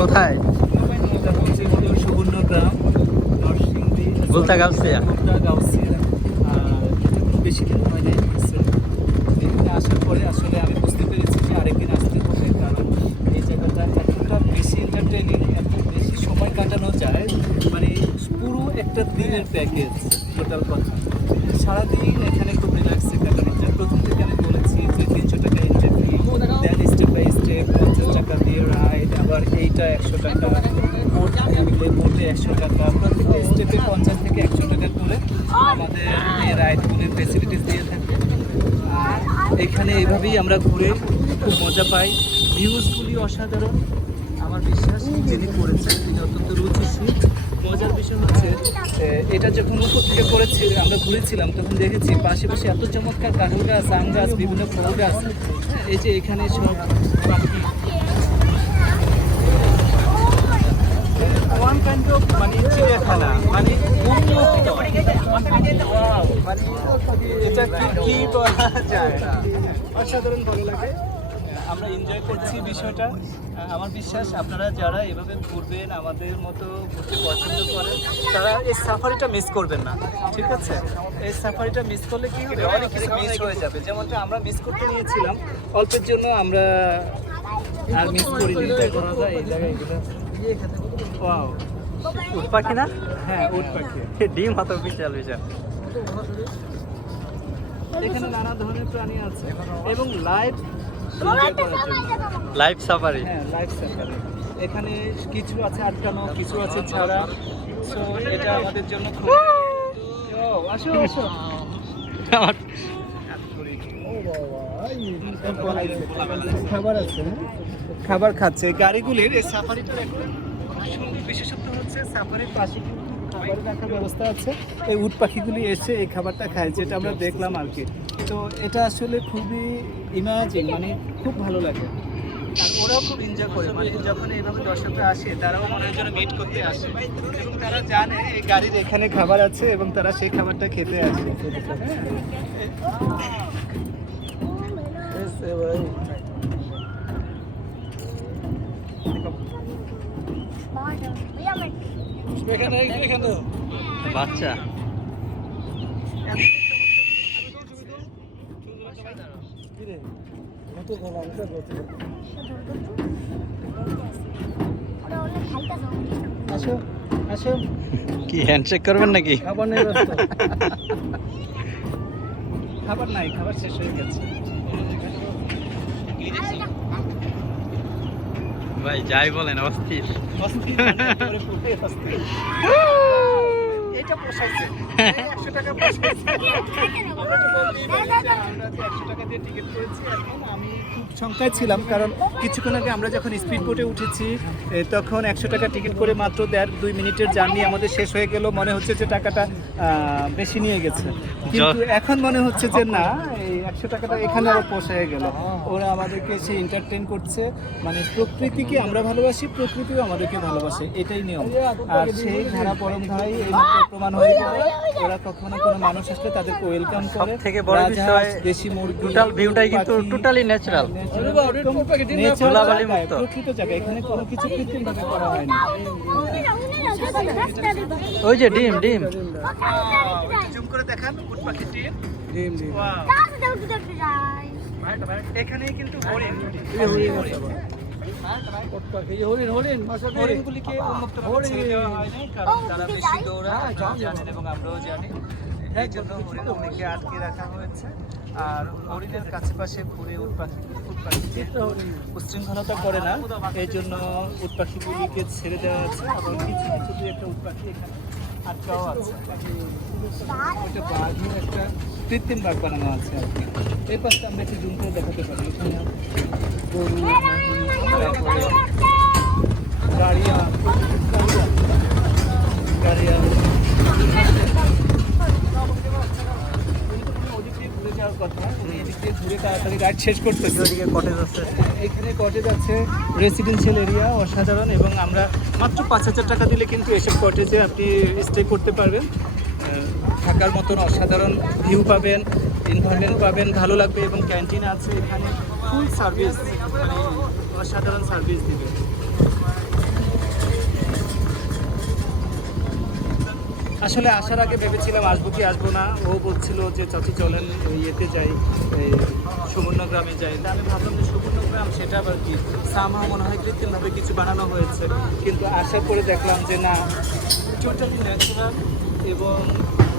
কোথায়? সুবর্ণগ্রাম, নরসিংদী, গাউসিয়া। বেশি দিন হয়নি। এখানে আসার পরে আসলে আমি বুঝতে পেরেছি যে আরেকদিন আসতে হবে, কারণ এই জায়গাটা এতটা বেশি এন্টারটেইনিং, এত বেশি সময় কাটানো যায়, মানে পুরো একটা দিনের প্যাকেজ টোটাল কথা। সারাদিন এখানে খুব রিল্যাক্সে কাটানো যায়। প্রথম থেকে আমি বলেছি যে 300 টাকা entry fee, then step by step 50 টাকা দিয়ে রাইড, আবার এইটা 100 টাকা, বোট মিলে বোটে 100 টাকা, প্রত্যেকটা স্টেপে 50 থেকে 100 টাকা করে আমাদের এই রাইডগুলির ফেসিলিটিস দিয়ে থাকে। আর এখানে এইভাবেই আমরা ঘুরে খুব মজা পাই। ভিউজগুলি অসাধারণ। আমার বিশ্বাস যিনি করেছেন তিনি অত্যন্ত রুচিশীল। মজার বিষয় হচ্ছে এটা যখন উপর থেকে করেছি, আমরা ঘুরেছিলাম, তখন দেখেছি পাশে পাশে এত চমৎকার কাঁঠাল গাছ, আম গাছ, বিভিন্ন ফল গাছ। এই যে এখানে সব পাখি, ওয়ান কাইন্ড অফ মানে চিড়িয়াখানা, মানে উন্নত। Wow, মানে এটা কি বলা যায়, অসাধারণ ভালো লাগে। আমরা এনজয় করছি বিষয়টা। আমার বিশ্বাস আপনারা যারা এভাবে ঘুরবেন, আমাদের মতো ঘুরতে পছন্দ করেন, তারা এই সাফারিটা মিস করবেন না, ঠিক আছে? এই সাফারিটা মিস করলে কি হবে, অনেক কিছু মিস হয়ে যাবে। যেমনটা আমরা মিস করতে নিয়েছিলাম অল্পের জন্য, আমরা আর মিস করিনি। করা যায় এই জায়গায় এগুলো। ওয়াও, উট পাখি না? হ্যাঁ, উট পাখি। ডিম হাতে বিশাল বিশাল। এখানে নানা ধরনের প্রাণী আছে এবং লাইভ সাফারি। হ্যাঁ, লাইভ সাফারি। এখানে কিছু আছে আটকানো, কিছু আছে ছাড়া। সো এটা আমাদের জন্য খুব আসো আসো। খাবার আছে, খাবার খাচ্ছে গাড়িগুলির। এই সাফারিটার একটা সুন্দর বিশেষত্ব হচ্ছে সাফারির পাশে খাবার রাখার ব্যবস্থা আছে। এই উট পাখিগুলি এসে এই খাবারটা খায়, যেটা আমরা দেখলাম আর কি। তো এটা আসলে খুবই ইমাজিং, মানে খুব ভালো লাগে। আর ওরাও খুব এনজয় করে, মানে যখন এইভাবে দর্শকরা আসে তারাও মনের জন্য মিট করতে আসে এবং তারা জানে এই গাড়ির এখানে খাবার আছে এবং তারা সেই খাবারটা খেতে আসে। বাচ্চা আসো আসো। কি হ্যান্ডশেক করবেন নাকি? খাবার নেই, খাবার নাই, খাবার শেষ হয়ে গেছে। ভাই যাই বলেন অস্থির। এটা পোষাইছে, 100 টাকা পোষাইছে। আমরা তো বলতেই পারি যে আমরা 100 টাকা দিয়ে টিকিট করেছি। এখন আমি খুব শঙ্কায় ছিলাম, কারণ কিছুক্ষণ আগে আমরা যখন স্পিড বোটে উঠেছি তখন 100 টাকা টিকিট করে মাত্র 1.5-2 মিনিটের জার্নি আমাদের শেষ হয়ে গেল। মনে হচ্ছে যে টাকাটা বেশি নিয়ে গেছে, কিন্তু এখন মনে হচ্ছে যে না, এই 100 টাকাটা এখানে আরো পোষায় গেল। ওরা আমাদেরকে সে এন্টারটেইন করছে, মানে প্রকৃতিকে আমরা ভালোবাসি, প্রকৃতিও আমাদেরকে ভালোবাসে, এটাই নিয়ম। আর সেই ধারা পরম ধারাই এই প্রমাণ হয়ে গেল। ওরা কখনো কোনো মানুষ আসলে তাদেরকে ওয়েলকাম করে। থেকে বড় বিষয়, দেশি মুরগি, টোটাল ভিউটাই কিন্তু টোটালি ন্যাচারাল, ধুলাবালি মুক্ত। প্রকৃত জায়গা, এখানে কোনো কিছু কৃত্রিম ভাবে করা হয়নি। ওই যে ডিম ডিম জুম করে দেখান উট পাখির ডিম। এখানে কিন্তু হরিণ, হরিণগুলিকে উন্মুক্ত ছেড়ে দেওয়া হয় নাই, কারণ তারা বেশি দৌড়ায়, জানেন এবং আমরাও জানি। এই জন্য হরিণগুলিকে আটকে রাখা হয়েছে। আর হরিণের কাছে পাশে ঘুরে উট পাখি উচ্ছৃঙ্খলতা করে না, এই জন্য উট পাখিগুলিকে ছেড়ে দেওয়া আছে। আবার কিছু কিছু দুই একটা উট পাখি এখানে আটকাও আছে। এটা বাঘের একটা কৃত্রিম বাঘ বানানো আছে আর কি। এই পাশটা আমরা একটু জুম করে দেখাতে পারি। এখানে গরু, তারপরে গাড়িয়া, ওদিক দিয়ে ঘুরে যাওয়ার কথা, এদিক দিয়ে ঘুরে তার তাড়াতাড়ি রাইড শেষ করতেছি। ওদিকে কটেজ আছে। এখানে কটেজ আছে, রেসিডেন্সিয়াল এরিয়া অসাধারণ, এবং আমরা মাত্র 5,000 টাকা দিলে কিন্তু এসব কটেজে আপনি স্টে করতে পারবেন। থাকার মতন অসাধারণ ভিউ পাবেন, এনভায়রনমেন্ট পাবেন, ভালো লাগবে, এবং ক্যান্টিন আছে এখানে, ফুল সার্ভিস, মানে অসাধারণ সার্ভিস দিবে। আসলে আসার আগে ভেবেছিলাম আসবো কি আসবো না, ও বলছিল যে চাচি চলেন ইয়েতে যাই, এই সুবর্ণগ্রামে যাই। তা আমি ভাবলাম যে সুবর্ণগ্রাম সেটা আবার কি, সামহাও মনে হয় কৃত্রিমভাবে কিছু বানানো হয়েছে, কিন্তু আসার পরে দেখলাম যে না, টোটালি ন্যাচারাল, এবং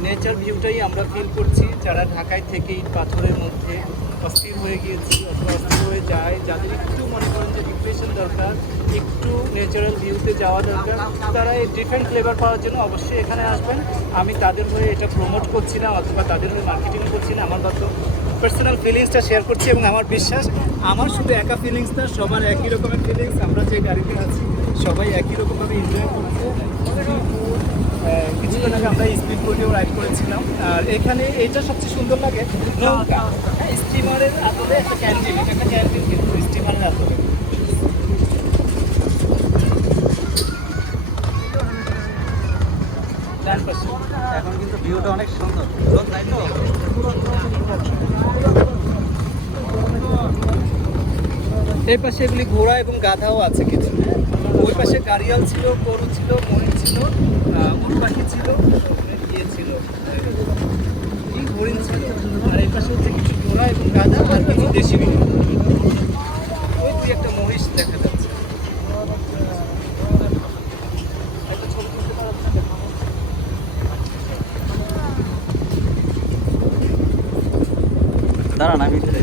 নেচার ভিউটাই আমরা ফিল করছি। যারা ঢাকায় থেকে ইট পাথরের মধ্যে অস্থির হয়ে গিয়েছি অথবা অস্থির হয়ে যায়, যাদের একটু মনে করেন যে ডিপ্রেশন দরকার, একটু ন্যাচারাল ভিউতে যাওয়া দরকার, তারা এই ডিফারেন্ট ফ্লেভার পাওয়ার জন্য অবশ্যই এখানে আসবেন। আমি তাদের হয়ে এটা প্রমোট করছি না অথবা তাদের হয়ে মার্কেটিং করছি না, আমার মাত্র পার্সোনাল ফিলিংসটা শেয়ার করছি, এবং আমার বিশ্বাস আমার শুধু একা ফিলিংস না, সবার একই রকমের ফিলিংস। আমরা যে গাড়িতে আছি সবাই একই রকমভাবে এনজয় করছে। কিছুক্ষণ আগে আমরা স্পিড বোটেও রাইড করেছিলাম, আর এখানে এটা সবচেয়ে সুন্দর লাগে নৌকা, স্টিমারের আদলে একটা ক্যান্টিন, এটা একটা ক্যান্টিন কিন্তু স্টিমারের আদলে। এখন কিন্তু ভিউটা অনেক সুন্দর, রোদ নাই তো। এই পাশে এগুলি ঘোড়া এবং গাধাও আছে কিছু, ওই পাশে গাড়িয়াল ছিল, গরু ছিল, মহিষ ছিল, উট পাখি ছিল, ইয়ে ছিল, কি হরিণ ছিল, আর এই পাশে হচ্ছে কিছু ঘোড়া এবং গাধা আর কিছু দেশি গরু। ওই দুই একটা মহিষ দেখা যাচ্ছে। একটা ছবি তুলতে পারো আপনাকে দেখাবো। দাঁড়ান আমি ভিতরে।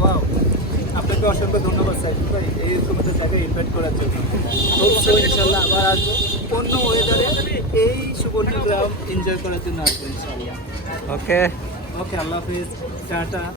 ওয়াও, আপনাকে অসংখ্য ধন্যবাদ সাইফুল ভাই এইরকম একটা জায়গায় ইনভাইট করার জন্য। অবশ্যই ইনশাল্লাহ আবার আসবো, অন্য ওয়েদারে এই সুবর্ণগ্রাম এনজয় করার জন্য আসবো ইনশাল্লাহ। ওকে। ওকে, আল্লাহ হাফিজ, টাটা।